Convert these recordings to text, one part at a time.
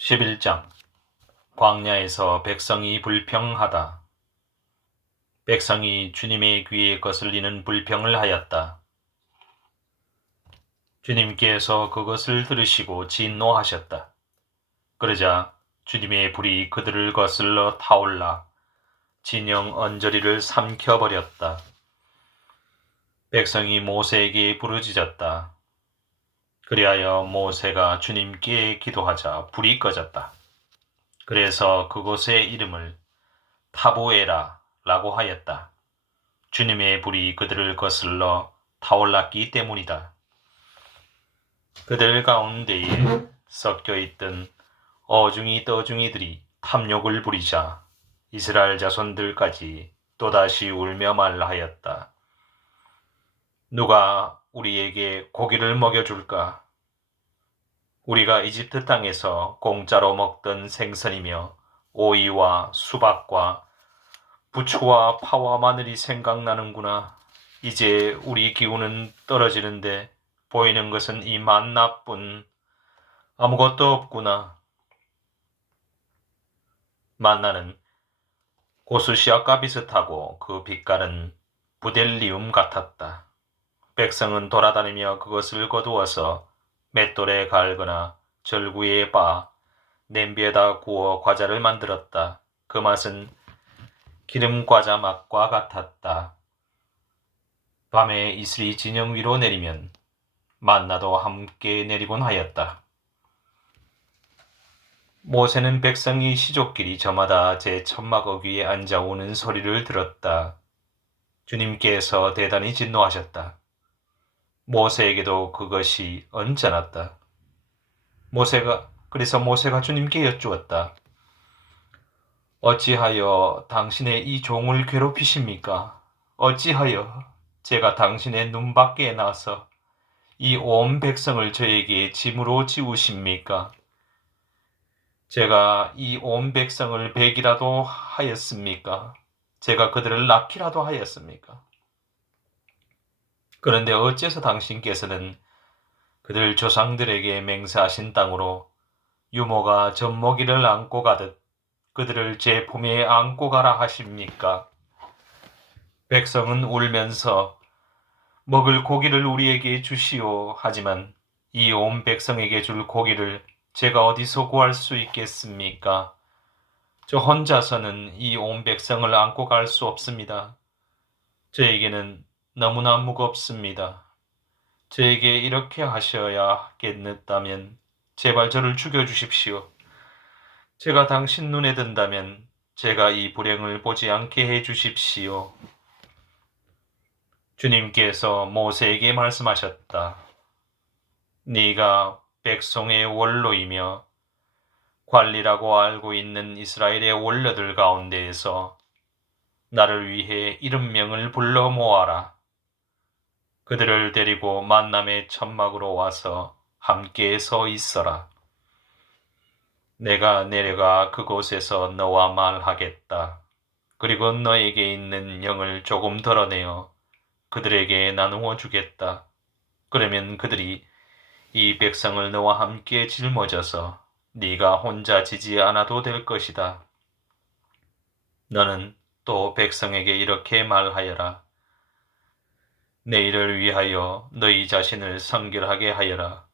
11장 광야에서 백성이 불평하다. 백성이 주님의 귀에 거슬리는 불평을 하였다. 주님께서 그것을 들으시고 진노하셨다. 그러자 주님의 불이 그들을 거슬러 타올라 진영 언저리를 삼켜버렸다. 백성이 모세에게 부르짖었다. 그리하여 모세가 주님께 기도하자 불이 꺼졌다. 그래서 그곳의 이름을 타보에라 라고 하였다. 주님의 불이 그들을 거슬러 타올랐기 때문이다. 그들 가운데에 섞여있던 어중이 떠중이들이 탐욕을 부리자 이스라엘 자손들까지 또다시 울며 말하였다. 누가 우리에게 고기를 먹여줄까? 우리가 이집트 땅에서 공짜로 먹던 생선이며 오이와 수박과 부추와 파와 마늘이 생각나는구나. 이제 우리 기운은 떨어지는데 보이는 것은 이 만나뿐 아무것도 없구나. 만나는 고수시약과 비슷하고 그 빛깔은 부델리움 같았다. 백성은 돌아다니며 그것을 거두어서 맷돌에 갈거나 절구에 빻아 냄비에다 구워 과자를 만들었다. 그 맛은 기름과자 맛과 같았다. 밤에 이슬이 진영 위로 내리면 만나도 함께 내리곤 하였다. 모세는 백성이 시족끼리 저마다 제 천막 위에 앉아 우는 소리를 들었다. 주님께서 대단히 진노하셨다. 모세에게도 그것이 언짢았다. 그래서 모세가 주님께 여쭈었다. 어찌하여 당신의 이 종을 괴롭히십니까? 어찌하여 제가 당신의 눈밖에 나서 이 온 백성을 저에게 짐으로 지우십니까? 제가 이 온 백성을 베기라도 하였습니까? 제가 그들을 낳기라도 하였습니까? 그런데 어째서 당신께서는 그들 조상들에게 맹세하신 땅으로 유모가 젖먹이를 안고 가듯 그들을 제 품에 안고 가라 하십니까? 백성은 울면서 먹을 고기를 우리에게 주시오 하지만 이 온 백성에게 줄 고기를 제가 어디서 구할 수 있겠습니까? 저 혼자서는 이 온 백성을 안고 갈 수 없습니다. 저에게는 너무나 무겁습니다. 저에게 이렇게 하셔야겠다면 제발 저를 죽여주십시오. 제가 당신 눈에 든다면 제가 이 불행을 보지 않게 해주십시오. 주님께서 모세에게 말씀하셨다. 네가 백성의 원로이며 관리라고 알고 있는 이스라엘의 원로들 가운데에서 나를 위해 70명을 불러 모아라. 그들을 데리고 만남의 천막으로 와서 함께 서 있어라. 내가 내려가 그곳에서 너와 말하겠다. 그리고 너에게 있는 영을 조금 덜어내어 그들에게 나누어 주겠다. 그러면 그들이 이 백성을 너와 함께 짊어져서 네가 혼자 지지 않아도 될 것이다. 너는 또 백성에게 이렇게 말하여라. 내일을 위하여 너희 자신을 성결하게 하여라.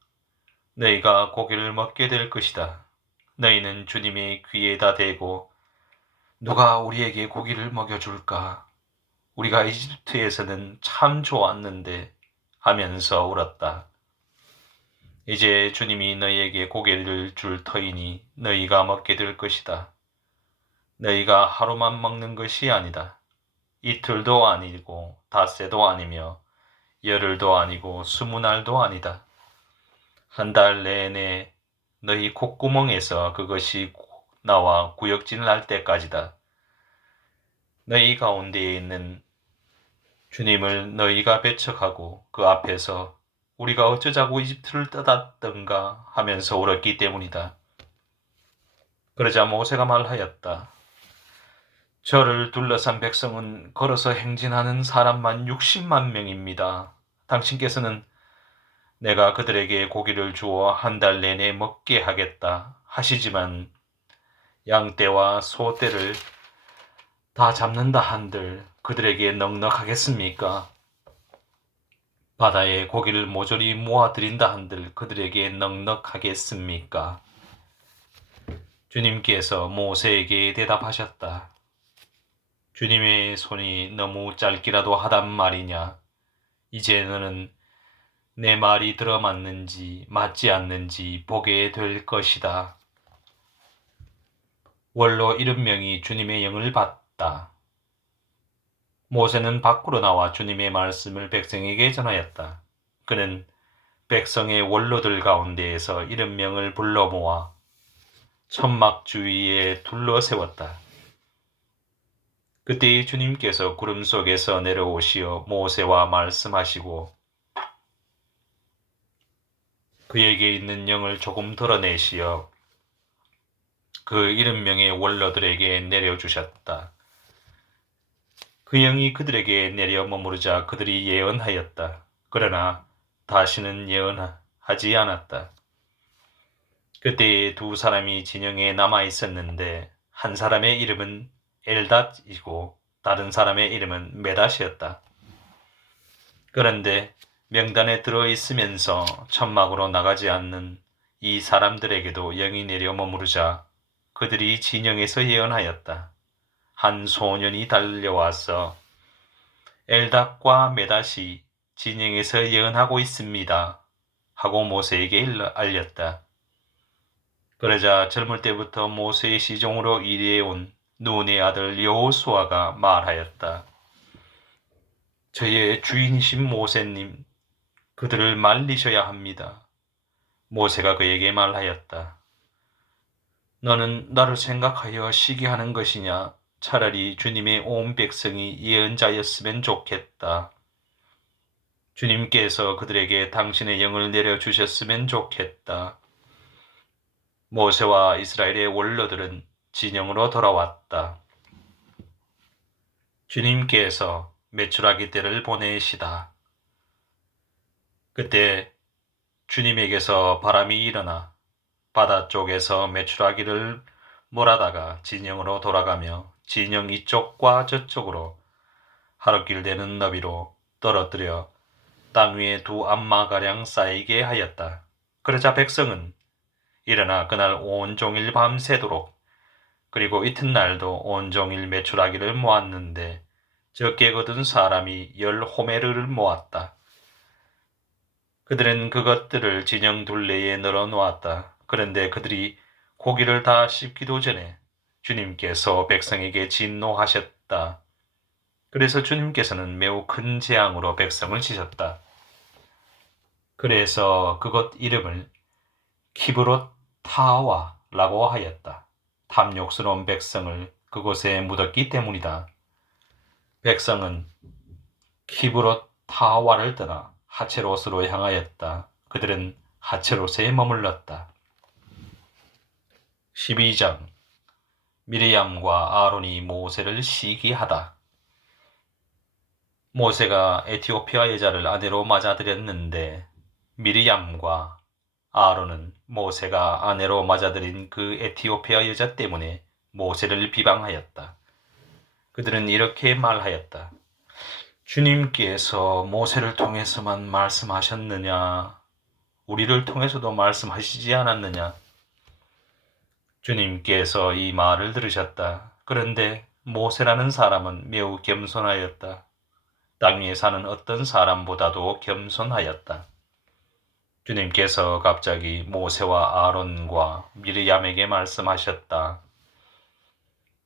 너희가 고기를 먹게 될 것이다. 너희는 주님의 귀에다 대고 누가 우리에게 고기를 먹여줄까? 우리가 이집트에서는 참 좋았는데 하면서 울었다. 이제 주님이 너희에게 고기를 줄 터이니 너희가 먹게 될 것이다. 너희가 하루만 먹는 것이 아니다. 이틀도 아니고 닷새도 아니며 열흘도 아니고 20날도 아니다. 한 달 내내 너희 콧구멍에서 그것이 나와 구역질 날 때까지다. 너희 가운데에 있는 주님을 너희가 배척하고 그 앞에서 우리가 어쩌자고 이집트를 떠났던가 하면서 울었기 때문이다. 그러자 모세가 말하였다. 저를 둘러싼 백성은 걸어서 행진하는 사람만 60만 명입니다. 당신께서는 내가 그들에게 고기를 주어 한 달 내내 먹게 하겠다 하시지만 양떼와 소떼를 다 잡는다 한들 그들에게 넉넉하겠습니까? 바다에 고기를 모조리 모아드린다 한들 그들에게 넉넉하겠습니까? 주님께서 모세에게 대답하셨다. 주님의 손이 너무 짧기라도 하단 말이냐? 이제 너는 내 말이 들어맞는지 맞지 않는지 보게 될 것이다. 원로 70명이 주님의 영을 받다. 모세는 밖으로 나와 주님의 말씀을 백성에게 전하였다. 그는 백성의 원로들 가운데에서 70명을 불러 모아 천막 주위에 둘러세웠다. 그때 주님께서 구름 속에서 내려오시어 모세와 말씀하시고 그에게 있는 영을 조금 덜어내시어 그 70명의 원로들에게 내려주셨다. 그 영이 그들에게 내려 머무르자 그들이 예언하였다. 그러나 다시는 예언하지 않았다. 그때 두 사람이 진영에 남아 있었는데 한 사람의 이름은 엘닷이고 다른 사람의 이름은 메닷이었다. 그런데 명단에 들어있으면서 천막으로 나가지 않는 이 사람들에게도 영이 내려 머무르자 그들이 진영에서 예언하였다. 한 소년이 달려와서 엘닷과 메닷이 진영에서 예언하고 있습니다. 하고 모세에게 알렸다. 그러자 젊을 때부터 모세의 시종으로 일해온 눈의 아들 여호수아가 말하였다. 저의 주인이신 모세님, 그들을 말리셔야 합니다. 모세가 그에게 말하였다. 너는 나를 생각하여 시기하는 것이냐? 차라리 주님의 온 백성이 예언자였으면 좋겠다. 주님께서 그들에게 당신의 영을 내려주셨으면 좋겠다. 모세와 이스라엘의 원로들은 진영으로 돌아왔다. 주님께서 메추라기 떼를 보내시다. 그때 주님에게서 바람이 일어나 바다 쪽에서 메추라기를 몰아다가 진영으로 돌아가며 진영 이쪽과 저쪽으로 하루길 되는 너비로 떨어뜨려 땅 위에 두 안마가량 쌓이게 하였다. 그러자 백성은 일어나 그날 온종일 밤새도록 그리고 이튿날도 온종일 메추라기를 모았는데 적게 거둔 사람이 10호메르를 모았다. 그들은 그것들을 진영 둘레에 널어놓았다. 그런데 그들이 고기를 다 씹기도 전에 주님께서 백성에게 진노하셨다. 그래서 주님께서는 매우 큰 재앙으로 백성을 치셨다. 그래서 그곳 이름을 키브롯 타와라고 하였다. 탐욕스러운 백성을 그곳에 묻었기 때문이다. 백성은 키브롯 타와를 떠나 하체롯으로 향하였다. 그들은 하체롯에 머물렀다. 12장 미리암과 아론이 모세를 시기하다. 모세가 에티오피아 여자를 아내로 맞아들였는데 미리암과 아론은 모세가 아내로 맞아들인 그 에티오피아 여자 때문에 모세를 비방하였다. 그들은 이렇게 말하였다. 주님께서 모세를 통해서만 말씀하셨느냐? 우리를 통해서도 말씀하시지 않았느냐? 주님께서 이 말을 들으셨다. 그런데 모세라는 사람은 매우 겸손하였다. 땅 위에 사는 어떤 사람보다도 겸손하였다. 주님께서 갑자기 모세와 아론과 미르얌에게 말씀하셨다.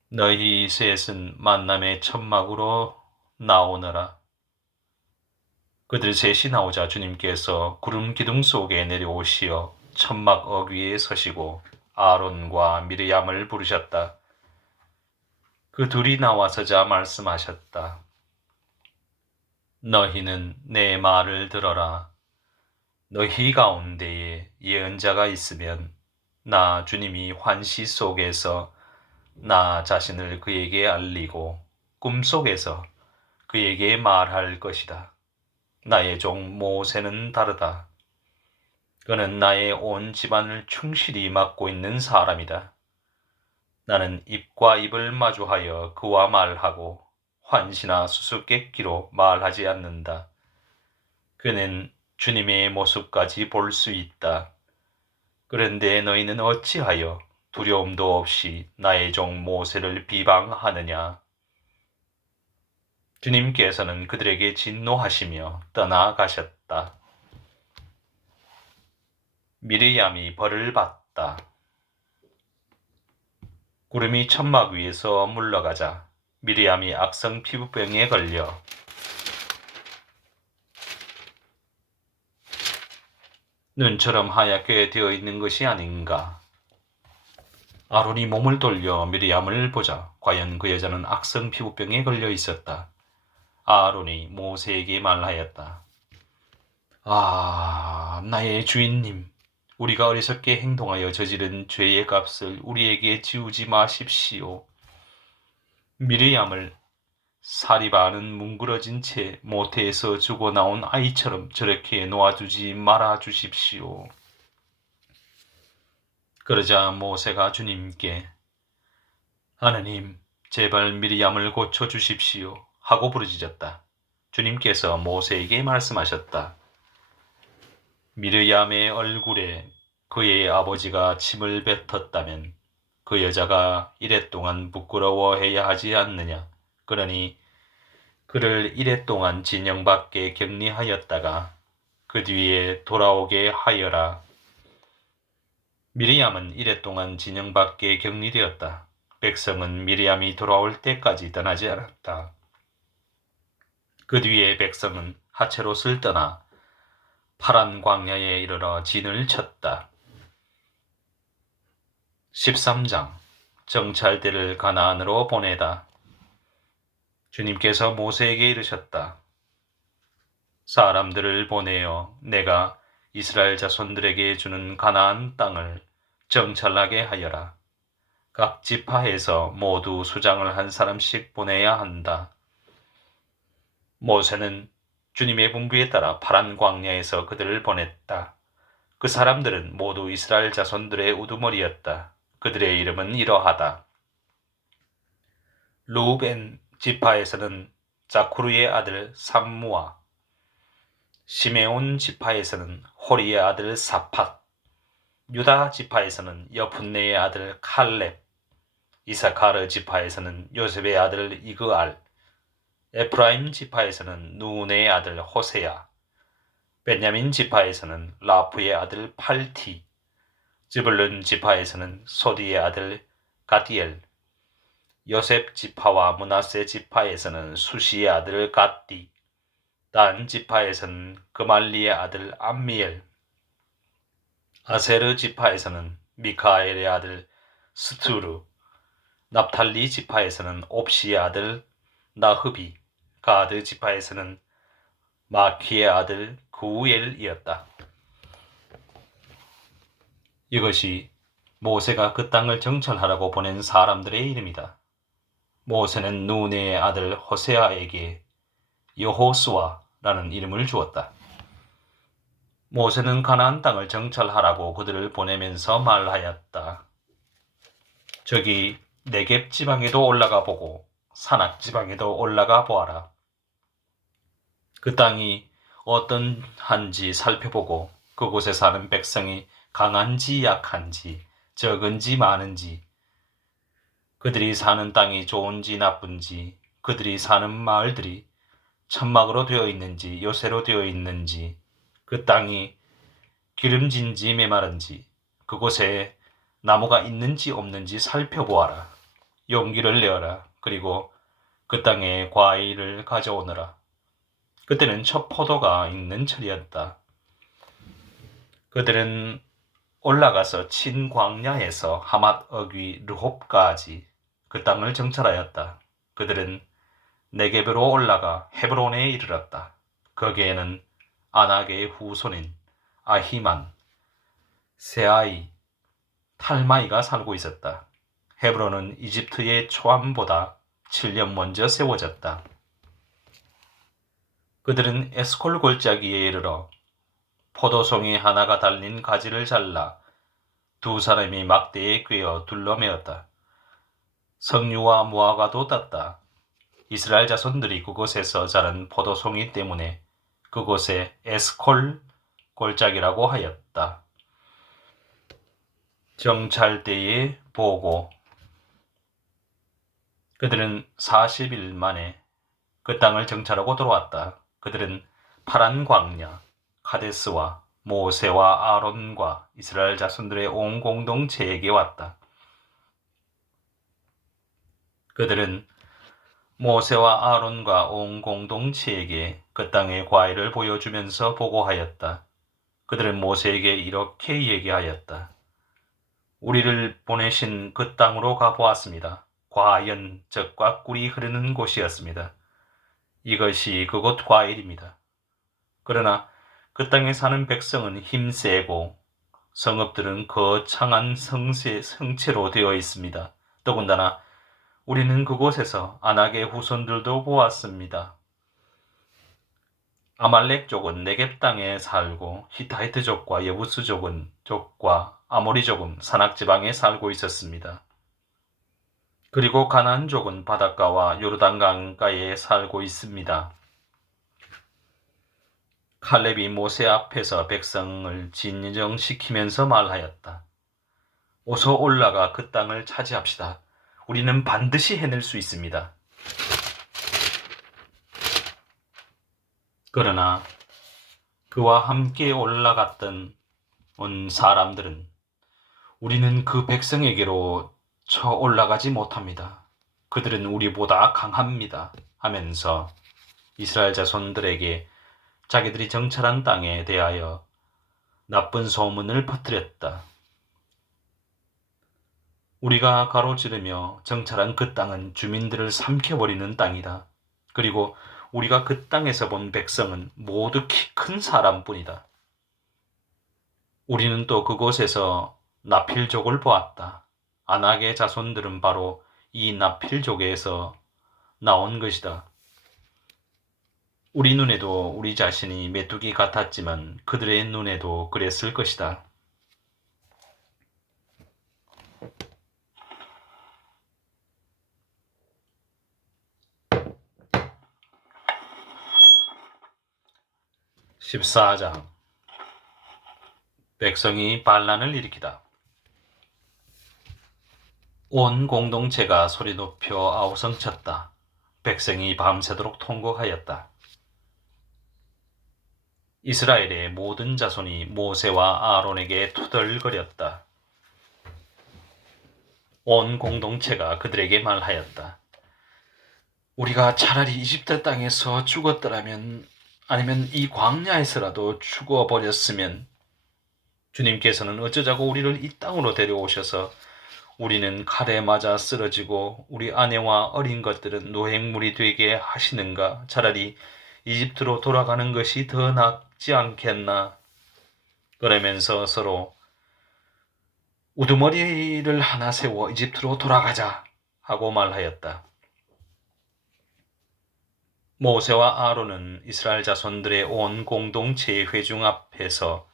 너희 셋은 만남의 천막으로 나오너라. 그들 셋이 나오자 주님께서 구름 기둥 속에 내려오시어 천막 어귀에 서시고 아론과 미르얌을 부르셨다. 그 둘이 나와서자 말씀하셨다. 너희는 내 말을 들어라. 너희 가운데에 예언자가 있으면 나 주님이 환시 속에서 나 자신을 그에게 알리고 꿈속에서 그에게 말할 것이다. 나의 종 모세는 다르다. 그는 나의 온 집안을 충실히 맡고 있는 사람이다. 나는 입과 입을 마주하여 그와 말하고 환시나 수수께끼로 말하지 않는다. 그는 주님의 모습까지 볼 수 있다. 그런데 너희는 어찌하여 두려움도 없이 나의 종 모세를 비방하느냐? 주님께서는 그들에게 진노하시며 떠나가셨다. 미르얌이 벌을 받다. 구름이 천막 위에서 물러가자 미르얌이 악성 피부병에 걸려 눈처럼 하얗게 되어 있는 것이 아닌가. 아론이 몸을 돌려 미르얌을 보자 과연 그 여자는 악성 피부병에 걸려 있었다. 아론이 모세에게 말하였다. 나의 주인님, 우리가 어리석게 행동하여 저지른 죄의 값을 우리에게 지우지 마십시오. 미르얌을 살이 반은 뭉그러진 채 모태에서 죽어 나온 아이처럼 저렇게 놓아두지 말아 주십시오. 그러자 모세가 주님께 하느님, 제발 미르얌을 고쳐주십시오 하고 부르짖었다. 주님께서 모세에게 말씀하셨다. 미르얌의 얼굴에 그의 아버지가 침을 뱉었다면 그 여자가 이랫동안 부끄러워해야 하지 않느냐. 그러니 그를 이랫동안 진영 밖에 격리하였다가 그 뒤에 돌아오게 하여라. 미리암은 이랫동안 진영 밖에 격리되었다. 백성은 미리암이 돌아올 때까지 떠나지 않았다. 그 뒤에 백성은 하체롯을 떠나 파란 광야에 이르러 진을 쳤다. 13장 정찰대를 가나안으로 보내다. 주님께서 모세에게 이르셨다. 사람들을 보내어 내가 이스라엘 자손들에게 주는 가나안 땅을 정찰하게 하여라. 각 지파에서 모두 수장을 한 사람씩 보내야 한다. 모세는 주님의 분부에 따라 파란 광야에서 그들을 보냈다. 그 사람들은 모두 이스라엘 자손들의 우두머리였다. 그들의 이름은 이러하다. 루벤 지파에서는 자쿠르의 아들 삼무아, 시메온 지파에서는 호리의 아들 사팟, 유다 지파에서는 여푼네의 아들 칼렙, 이사카르 지파에서는 요셉의 아들 이그알, 에프라임 지파에서는 누운의 아들 호세야, 베냐민 지파에서는 라프의 아들 팔티, 즈불룬 지파에서는 소디의 아들 가디엘, 요셉 지파와 므낫세 지파에서는 수시의 아들 갓디, 단 지파에서는 그말리의 아들 암미엘, 아세르 지파에서는 미카엘의 아들 스투르, 납탈리 지파에서는 옵시의 아들 나흐비, 가드 지파에서는 마키의 아들 구엘이었다. 이것이 모세가 그 땅을 정찰하라고 보낸 사람들의 이름이다. 모세는 누네의 아들 호세아에게 여호수아라는 이름을 주었다. 모세는 가나안 땅을 정찰하라고 그들을 보내면서 말하였다. 저기 네겝 지방에도 올라가 보고 산악 지방에도 올라가 보아라. 그 땅이 어떤한지 살펴보고 그곳에 사는 백성이 강한지 약한지 적은지 많은지 그들이 사는 땅이 좋은지 나쁜지 그들이 사는 마을들이 천막으로 되어 있는지 요새로 되어 있는지 그 땅이 기름진지 메마른지 그곳에 나무가 있는지 없는지 살펴보아라. 용기를 내어라. 그리고 그 땅에 과일을 가져오너라. 그때는 첫 포도가 익는 철이었다. 그들은 올라가서 친광야에서 하맛 어귀 르홉까지 그 땅을 정찰하였다. 그들은 네겝으로 올라가 헤브론에 이르렀다. 거기에는 아낙의 후손인 아히만, 세아이, 탈마이가 살고 있었다. 헤브론은 이집트의 초암보다 7년 먼저 세워졌다. 그들은 에스콜 골짜기에 이르러 포도송이 하나가 달린 가지를 잘라 두 사람이 막대에 꿰어 둘러매었다. 석류와 무화과도 땄다. 이스라엘 자손들이 그곳에서 자란 포도송이 때문에 그곳에 에스콜 골짜기라고 하였다. 정찰 때의 보고. 그들은 40일 만에 그 땅을 정찰하고 돌아왔다. 그들은 파란 광야, 카데스와 모세와 아론과 이스라엘 자손들의 온 공동체에게 왔다. 그들은 모세와 아론과 온 공동체에게 그 땅의 과일을 보여주면서 보고하였다. 그들은 모세에게 이렇게 얘기하였다. 우리를 보내신 그 땅으로 가보았습니다. 과연 젖과 꿀이 흐르는 곳이었습니다. 이것이 그곳 과일입니다. 그러나 그 땅에 사는 백성은 힘세고 성읍들은 거창한 성체로 되어 있습니다. 더군다나 우리는 그곳에서 아낙의 후손들도 보았습니다. 아말렉족은 네겝 땅에 살고 히타이트족과 여부스족과 아모리족은 산악지방에 살고 있었습니다. 그리고 가나안족은 바닷가와 요르단 강가에 살고 있습니다. 칼렙이 모세 앞에서 백성을 진정시키면서 말하였다. 어서 올라가 그 땅을 차지합시다. 우리는 반드시 해낼 수 있습니다. 그러나 그와 함께 올라갔던 사람들은 우리는 그 백성에게로 올라가지 못합니다. 그들은 우리보다 강합니다. 하면서 이스라엘 자손들에게 자기들이 정찰한 땅에 대하여 나쁜 소문을 퍼뜨렸다. 우리가 가로지르며 정찰한 그 땅은 주민들을 삼켜버리는 땅이다. 그리고 우리가 그 땅에서 본 백성은 모두 키 큰 사람뿐이다. 우리는 또 그곳에서 나필족을 보았다. 아낙의 자손들은 바로 이 나필족에서 나온 것이다. 우리 눈에도 우리 자신이 메뚜기 같았지만 그들의 눈에도 그랬을 것이다. (14장) 백성이 반란을 일으키다. 온 공동체가 소리 높여 아우성쳤다. 백성이 밤새도록 통곡하였다. 이스라엘의 모든 자손이 모세와 아론에게 투덜거렸다. 온 공동체가 그들에게 말하였다. 우리가 차라리 이집트 땅에서 죽었더라면, 아니면 이 광야에서라도 죽어버렸으면 주님께서는 어쩌자고 우리를 이 땅으로 데려오셔서 우리는 칼에 맞아 쓰러지고 우리 아내와 어린 것들은 노획물이 되게 하시는가? 차라리 이집트로 돌아가는 것이 더 낫지 않겠나? 그러면서 서로 우두머리를 하나 세워 이집트로 돌아가자 하고 말하였다. 모세와 아론은 이스라엘 자손들의 온 공동체의 회중 앞에서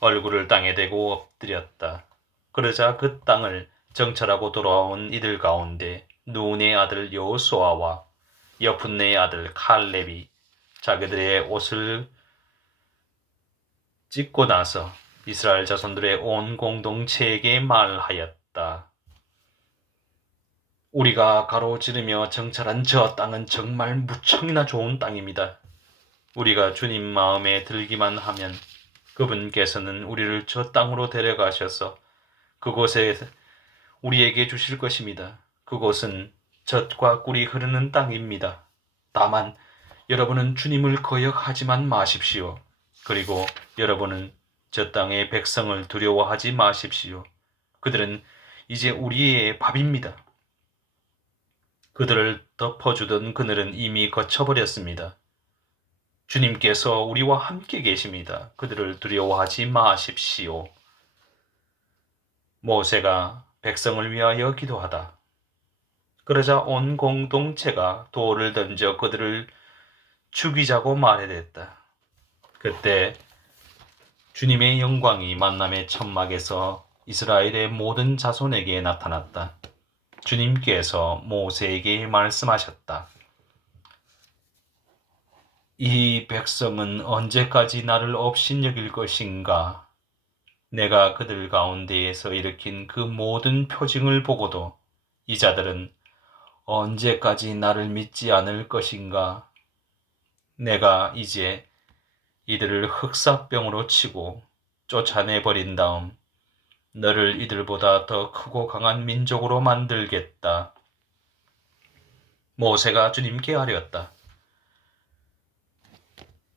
얼굴을 땅에 대고 엎드렸다. 그러자 그 땅을 정찰하고 돌아온 이들 가운데 눈의 아들 여호수아와 여푼네의 아들 칼렙이 자기들의 옷을 찢고 나서 이스라엘 자손들의 온 공동체에게 말하였다. 우리가 가로지르며 정찰한 저 땅은 정말 무척이나 좋은 땅입니다. 우리가 주님 마음에 들기만 하면 그분께서는 우리를 저 땅으로 데려가셔서 그곳에 우리에게 주실 것입니다. 그곳은 젖과 꿀이 흐르는 땅입니다. 다만 여러분은 주님을 거역하지만 마십시오. 그리고 여러분은 저 땅의 백성을 두려워하지 마십시오. 그들은 이제 우리의 밥입니다. 그들을 덮어주던 그늘은 이미 거쳐버렸습니다. 주님께서 우리와 함께 계십니다. 그들을 두려워하지 마십시오. 모세가 백성을 위하여 기도하다. 그러자 온 공동체가 돌을 던져 그들을 죽이자고 말해댔다. 그때 주님의 영광이 만남의 천막에서 이스라엘의 모든 자손에게 나타났다. 주님께서 모세에게 말씀하셨다. 이 백성은 언제까지 나를 업신여길 것인가? 내가 그들 가운데에서 일으킨 그 모든 표징을 보고도 이 자들은 언제까지 나를 믿지 않을 것인가? 내가 이제 이들을 흑사병으로 치고 쫓아내버린 다음 너를 이들보다 더 크고 강한 민족으로 만들겠다. 모세가 주님께 아뢰었다.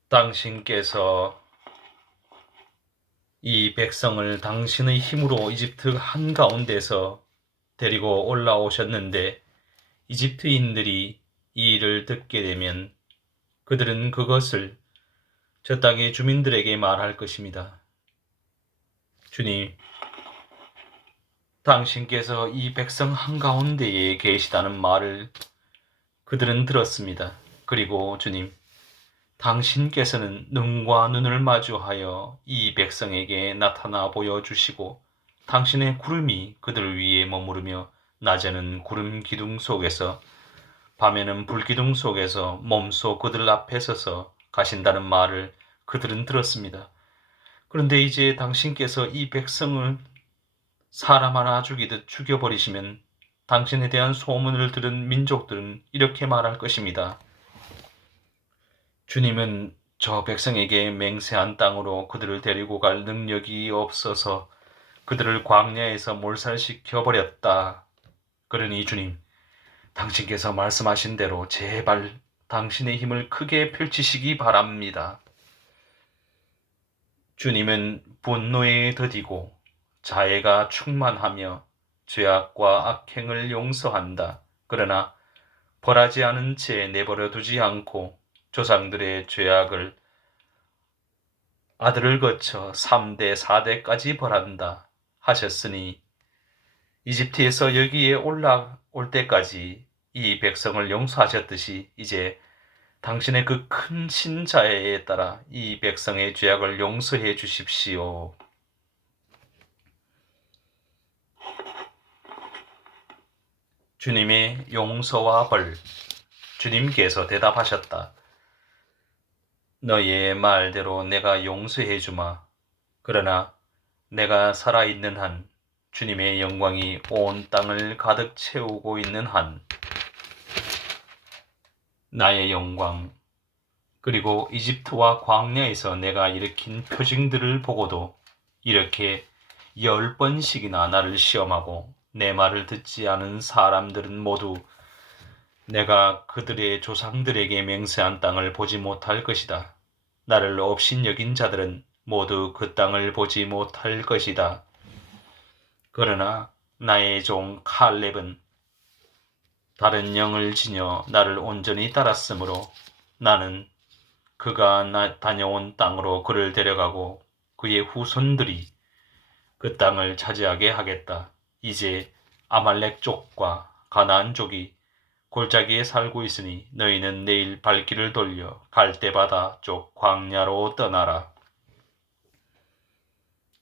당신께서 이 백성을 당신의 힘으로 이집트 한가운데서 데리고 올라오셨는데 이집트인들이 이 일을 듣게 되면 그들은 그것을 저 땅의 주민들에게 말할 것입니다. 주님, 당신께서 이 백성 한가운데에 계시다는 말을 그들은 들었습니다. 그리고 주님, 당신께서는 눈과 눈을 마주하여 이 백성에게 나타나 보여주시고 당신의 구름이 그들 위에 머무르며 낮에는 구름 기둥 속에서 밤에는 불기둥 속에서 몸소 그들 앞에 서서 가신다는 말을 그들은 들었습니다. 그런데 이제 당신께서 이 백성을 사람 하나 죽이듯 죽여버리시면 당신에 대한 소문을 들은 민족들은 이렇게 말할 것입니다. 주님은 저 백성에게 맹세한 땅으로 그들을 데리고 갈 능력이 없어서 그들을 광야에서 몰살시켜 버렸다. 그러니 주님, 당신께서 말씀하신 대로 제발 당신의 힘을 크게 펼치시기 바랍니다. 주님은 분노에 더디고 자애가 충만하며 죄악과 악행을 용서한다. 그러나 벌하지 않은 채 내버려 두지 않고 조상들의 죄악을 아들을 거쳐 3대, 4대까지 벌한다 하셨으니 이집트에서 여기에 올라올 때까지 이 백성을 용서하셨듯이 이제 당신의 그 큰 신자애에 따라 이 백성의 죄악을 용서해 주십시오. 주님의 용서와 벌. 주님께서 대답하셨다. 너희의 말대로 내가 용서해 주마. 그러나 내가 살아있는 한, 주님의 영광이 온 땅을 가득 채우고 있는 한, 나의 영광, 그리고 이집트와 광야에서 내가 일으킨 표징들을 보고도 이렇게 10번씩이나 나를 시험하고 내 말을 듣지 않은 사람들은 모두 내가 그들의 조상들에게 맹세한 땅을 보지 못할 것이다. 나를 업신여긴 자들은 모두 그 땅을 보지 못할 것이다. 그러나 나의 종 칼렙은 다른 영을 지녀 나를 온전히 따랐으므로 나는 그가 다녀온 땅으로 그를 데려가고 그의 후손들이 그 땅을 차지하게 하겠다. 이제 아말렉 족과 가나안 족이 골짜기에 살고 있으니 너희는 내일 발길을 돌려 갈대바다 쪽 광야로 떠나라.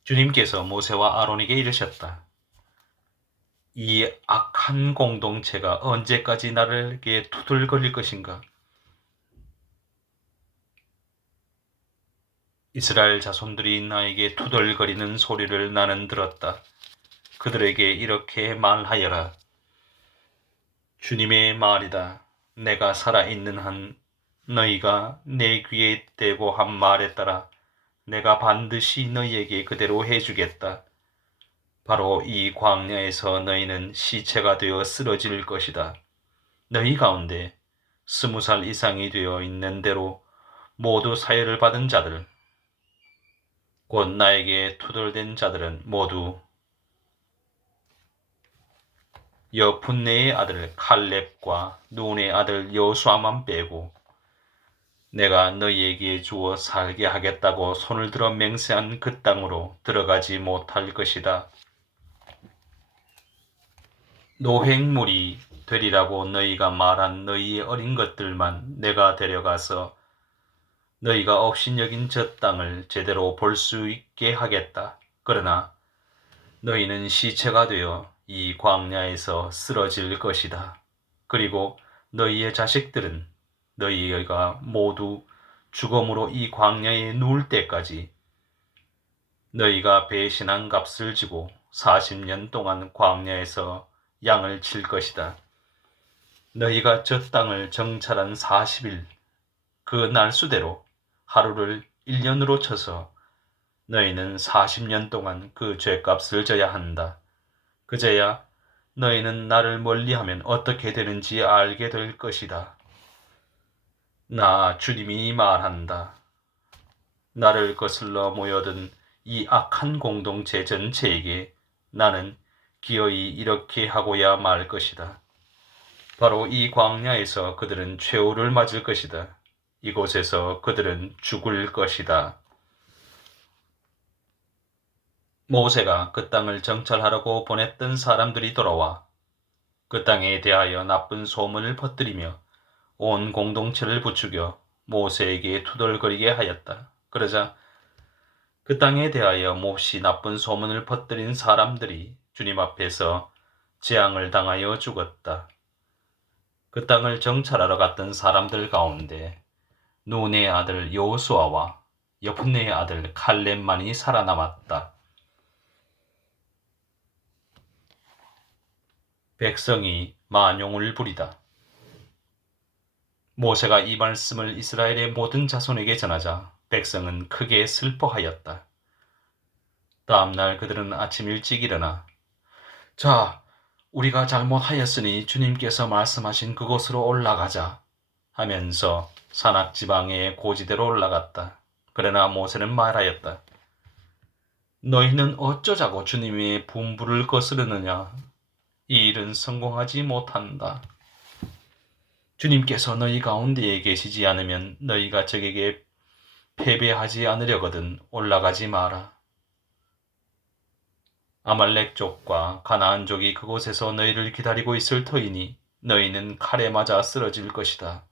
주님께서 모세와 아론에게 이르셨다. 이 악한 공동체가 언제까지 나에게 투덜거릴 것인가? 이스라엘 자손들이 나에게 투덜거리는 소리를 나는 들었다. 그들에게 이렇게 말하여라. 주님의 말이다. 내가 살아있는 한 너희가 내 귀에 대고 한 말에 따라 내가 반드시 너희에게 그대로 해주겠다. 바로 이 광야에서 너희는 시체가 되어 쓰러질 것이다. 너희 가운데 20살 이상이 되어 있는 대로 모두 사혈을 받은 자들, 곧 나에게 투덜댄 자들은 모두 여푼네의 아들 칼렙과 눈의 아들 여수아만 빼고 내가 너희에게 주어 살게 하겠다고 손을 들어 맹세한 그 땅으로 들어가지 못할 것이다. 노획물이 되리라고 너희가 말한 너희의 어린 것들만 내가 데려가서 너희가 업신여긴 저 땅을 제대로 볼 수 있게 하겠다. 그러나 너희는 시체가 되어 이 광야에서 쓰러질 것이다. 그리고 너희의 자식들은 너희가 모두 죽음으로 이 광야에 누울 때까지 너희가 배신한 값을 지고 40년 동안 광야에서 양을 칠 것이다. 너희가 저 땅을 정찰한 40일 그 날수대로 하루를 1년으로 쳐서 너희는 40년 동안 그 죗값을 져야 한다. 그제야 너희는 나를 멀리하면 어떻게 되는지 알게 될 것이다. 나 주님이 말한다. 나를 거슬러 모여든 이 악한 공동체 전체에게 나는 기어이 이렇게 하고야 말 것이다. 바로 이 광야에서 그들은 최후를 맞을 것이다. 이곳에서 그들은 죽을 것이다. 모세가 그 땅을 정찰하라고 보냈던 사람들이 돌아와 그 땅에 대하여 나쁜 소문을 퍼뜨리며 온 공동체를 부추겨 모세에게 투덜거리게 하였다. 그러자 그 땅에 대하여 몹시 나쁜 소문을 퍼뜨린 사람들이 주님 앞에서 재앙을 당하여 죽었다. 그 땅을 정찰하러 갔던 사람들 가운데 눈의 아들 여호수아와 여푼네의 아들 칼렙만이 살아남았다. 백성이 만용을 부리다. 모세가 이 말씀을 이스라엘의 모든 자손에게 전하자 백성은 크게 슬퍼하였다. 다음날 그들은 아침 일찍 일어나 자, 우리가 잘못하였으니 주님께서 말씀하신 그곳으로 올라가자 하면서 산악지방의 고지대로 올라갔다. 그러나 모세는 말하였다. 너희는 어쩌자고 주님의 분부를 거스르느냐? 이 일은 성공하지 못한다. 주님께서 너희 가운데에 계시지 않으면 너희가 적에게 패배하지 않으려거든 올라가지 마라. 아말렉족과 가나안족이 그곳에서 너희를 기다리고 있을 터이니 너희는 칼에 맞아 쓰러질 것이다.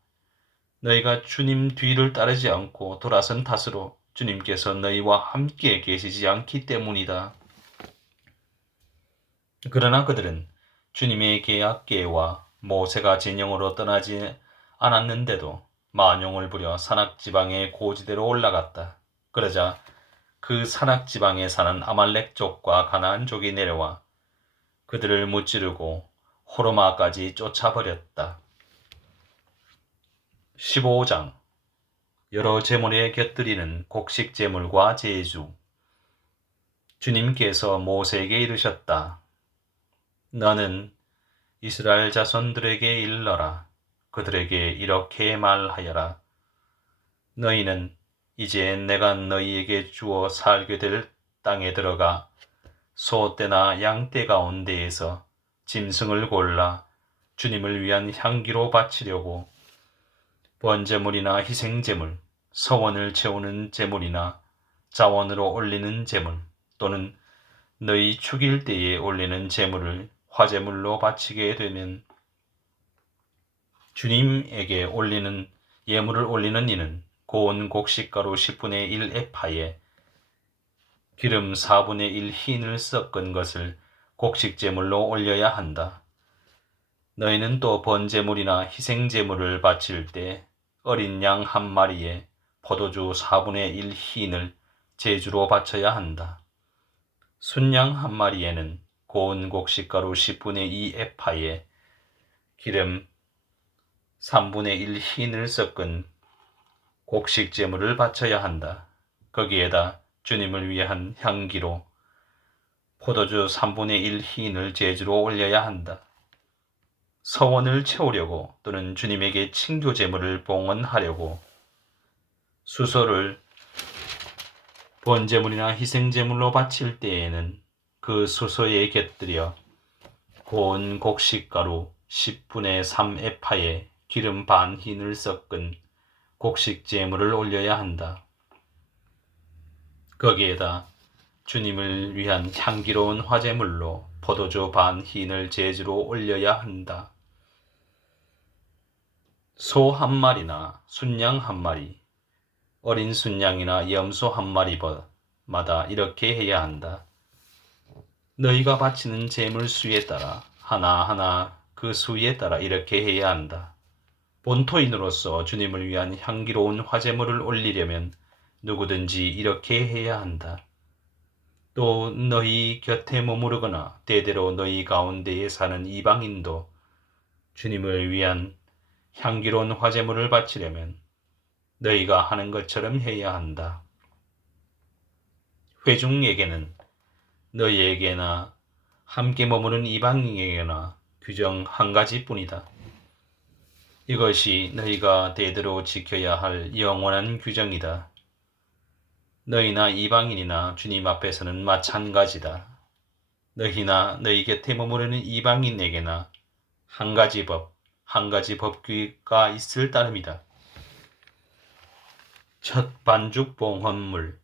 너희가 주님 뒤를 따르지 않고 돌아선 탓으로 주님께서 너희와 함께 계시지 않기 때문이다. 그러나 그들은 주님의 계약궤와 모세가 진영으로 떠나지 않았는데도 만용을 부려 산악지방의 고지대로 올라갔다. 그러자 그 산악지방에 사는 아말렉족과 가나안족이 내려와 그들을 무찌르고 호르마까지 쫓아버렸다. 15장 여러 제물에 곁들이는 곡식 제물과 제주. 주님께서 모세에게 이르셨다. 너는 이스라엘 자손들에게 일러라. 그들에게 이렇게 말하여라. 너희는 이제 내가 너희에게 주어 살게 될 땅에 들어가 소떼나 양떼 가운데에서 짐승을 골라 주님을 위한 향기로 바치려고 번제물이나 희생제물, 서원을 채우는 제물이나 자원으로 올리는 제물 또는 너희 죽일 때에 올리는 제물을 화제물로 바치게 되면 주님에게 올리는 예물을 올리는 이는 고운 곡식가루 10분의 1 에파에 기름 4분의 1 흰을 섞은 것을 곡식제물로 올려야 한다. 너희는 또 번제물이나 희생제물을 바칠 때 어린 양 한 마리에 포도주 4분의 1 흰을 제주로 바쳐야 한다. 순양 한 마리에는 고운 곡식가루 10분의 2 에파에 기름 3분의 1 흰을 섞은 곡식제물을 바쳐야 한다. 거기에다 주님을 위한 향기로 포도주 3분의 1 흰을 제주로 올려야 한다. 서원을 채우려고 또는 주님에게 칭교제물을 봉헌하려고 수소를 번제물이나 희생제물로 바칠 때에는 그 수소에 곁들여 고운 곡식가루 10분의 3 에파에 기름 반 흰을 섞은 곡식제물을 올려야 한다. 거기에다 주님을 위한 향기로운 화제물로 포도주 반 흰을 제주로 올려야 한다. 소 한 마리나 순양 한 마리, 어린 순양이나 염소 한 마리마다 이렇게 해야 한다. 너희가 바치는 제물 수에 따라 하나하나 그 수에 따라 이렇게 해야 한다. 본토인으로서 주님을 위한 향기로운 화제물을 올리려면 누구든지 이렇게 해야 한다. 또 너희 곁에 머무르거나 대대로 너희 가운데에 사는 이방인도 주님을 위한 향기로운 화제물을 바치려면 너희가 하는 것처럼 해야 한다. 회중에게는 너희에게나 함께 머무는 이방인에게나 규정 한 가지뿐이다. 이것이 너희가 대대로 지켜야 할 영원한 규정이다. 너희나 이방인이나 주님 앞에서는 마찬가지다. 너희나 너희 곁에 머무르는 이방인에게나 한 가지 법규가 있을 따름이다. 첫 반죽 봉헌물.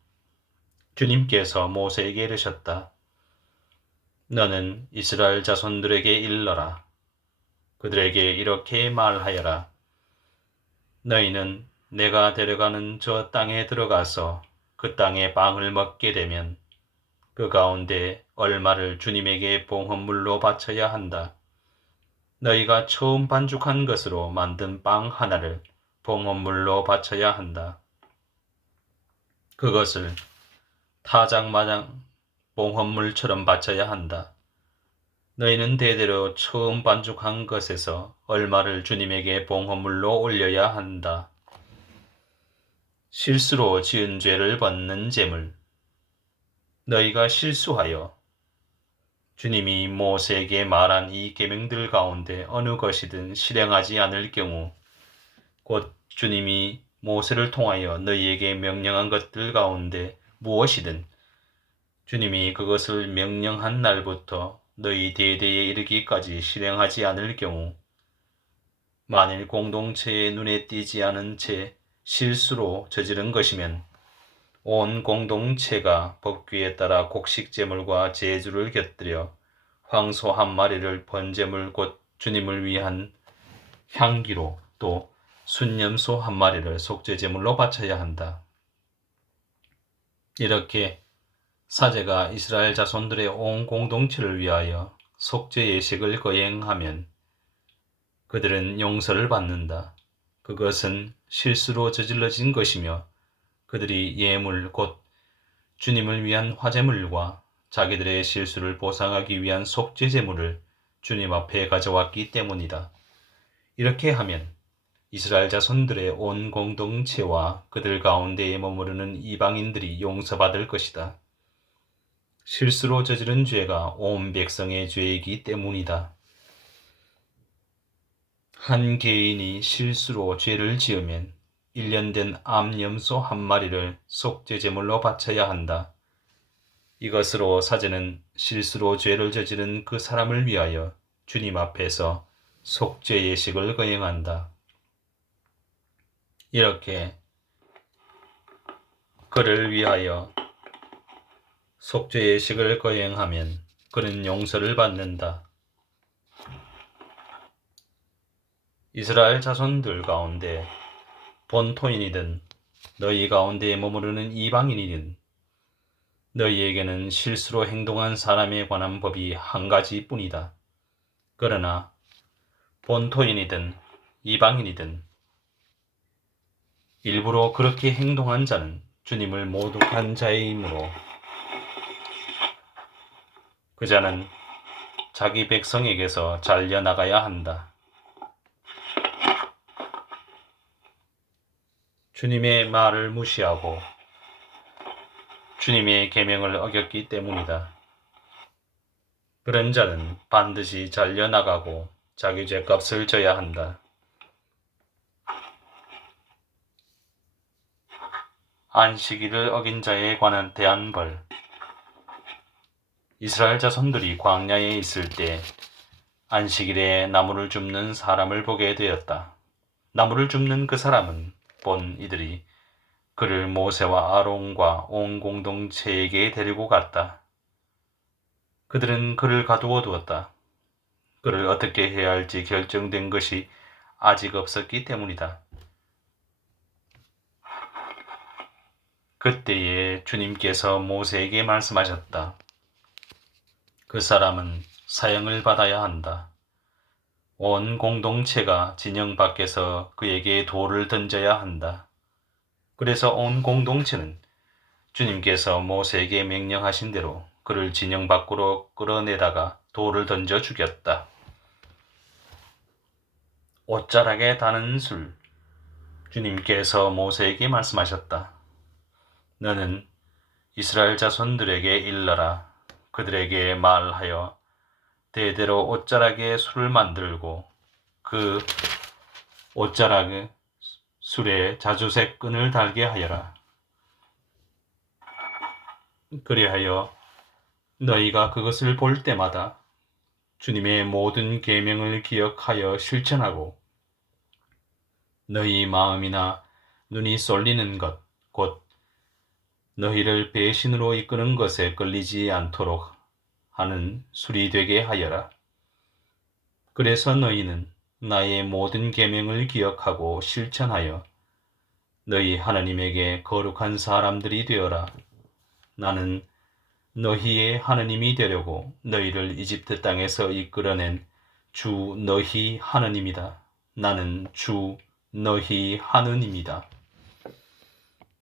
주님께서 모세에게 이르셨다. 너는 이스라엘 자손들에게 일러라. 그들에게 이렇게 말하여라. 너희는 내가 데려가는 저 땅에 들어가서 그 땅의 빵을 먹게 되면 그 가운데 얼마를 주님에게 봉헌물로 바쳐야 한다. 너희가 처음 반죽한 것으로 만든 빵 하나를 봉헌물로 바쳐야 한다. 그것을 타작마당 봉헌물처럼 바쳐야 한다. 너희는 대대로 처음 반죽한 것에서 얼마를 주님에게 봉헌물로 올려야 한다. 실수로 지은 죄를 벗는 제물. 너희가 실수하여 주님이 모세에게 말한 이 계명들 가운데 어느 것이든 실행하지 않을 경우 곧 주님이 모세를 통하여 너희에게 명령한 것들 가운데 무엇이든 주님이 그것을 명령한 날부터 너희 대대에 이르기까지 실행하지 않을 경우 만일 공동체의 눈에 띄지 않은 채 실수로 저지른 것이면 온 공동체가 법규에 따라 곡식제물과 제주를 곁들여 황소 한 마리를 번제물 곧 주님을 위한 향기로 또 순염소 한 마리를 속죄제물로 바쳐야 한다. 이렇게 사제가 이스라엘 자손들의 온 공동체를 위하여 속죄 예식을 거행하면 그들은 용서를 받는다. 그것은 실수로 저질러진 것이며 그들이 예물 곧 주님을 위한 화제물과 자기들의 실수를 보상하기 위한 속죄제물을 주님 앞에 가져왔기 때문이다. 이렇게 하면 이스라엘 자손들의 온 공동체와 그들 가운데에 머무르는 이방인들이 용서받을 것이다. 실수로 저지른 죄가 온 백성의 죄이기 때문이다. 한 개인이 실수로 죄를 지으면 1년 된 암염소 한 마리를 속죄제물로 바쳐야 한다. 이것으로 사제는 실수로 죄를 저지른 그 사람을 위하여 주님 앞에서 속죄 예식을 거행한다. 이렇게 그를 위하여 속죄 예식을 거행하면 그는 용서를 받는다. 이스라엘 자손들 가운데 본토인이든 너희 가운데에 머무르는 이방인이든 너희에게는 실수로 행동한 사람에 관한 법이 한 가지뿐이다. 그러나 본토인이든 이방인이든 일부러 그렇게 행동한 자는 주님을 모독한 자이므로 그 자는 자기 백성에게서 잘려나가야 한다. 주님의 말을 무시하고 주님의 계명을 어겼기 때문이다. 그런 자는 반드시 잘려나가고 자기 죄값을 져야 한다. 안식일을 어긴 자에 관한 대한 벌. 이스라엘 자손들이 광야에 있을 때 안식일에 나무를 줍는 사람을 보게 되었다. 나무를 줍는 그 사람은 본 이들이 그를 모세와 아론과 온 공동체에게 데리고 갔다. 그들은 그를 가두어 두었다. 그를 어떻게 해야 할지 결정된 것이 아직 없었기 때문이다. 그때에 주님께서 모세에게 말씀하셨다. 그 사람은 사형을 받아야 한다. 온 공동체가 진영 밖에서 그에게 돌을 던져야 한다. 그래서 온 공동체는 주님께서 모세에게 명령하신 대로 그를 진영 밖으로 끌어내다가 돌을 던져 죽였다. 옷자락에 다는 술. 주님께서 모세에게 말씀하셨다. 너는 이스라엘 자손들에게 일러라. 그들에게 말하여 대대로 옷자락에 술을 만들고 그 옷자락의 술에 자주색 끈을 달게 하여라. 그리하여 너희가 그것을 볼 때마다 주님의 모든 계명을 기억하여 실천하고 너희 마음이나 눈이 쏠리는 것, 곧 너희를 배신으로 이끄는 것에 끌리지 않도록 하는 술이 되게 하여라. 그래서 너희는 나의 모든 계명을 기억하고 실천하여 너희 하나님에게 거룩한 사람들이 되어라. 나는 너희의 하나님이 되려고 너희를 이집트 땅에서 이끌어낸 주 너희 하나님이다. 나는 주 너희 하느님이다.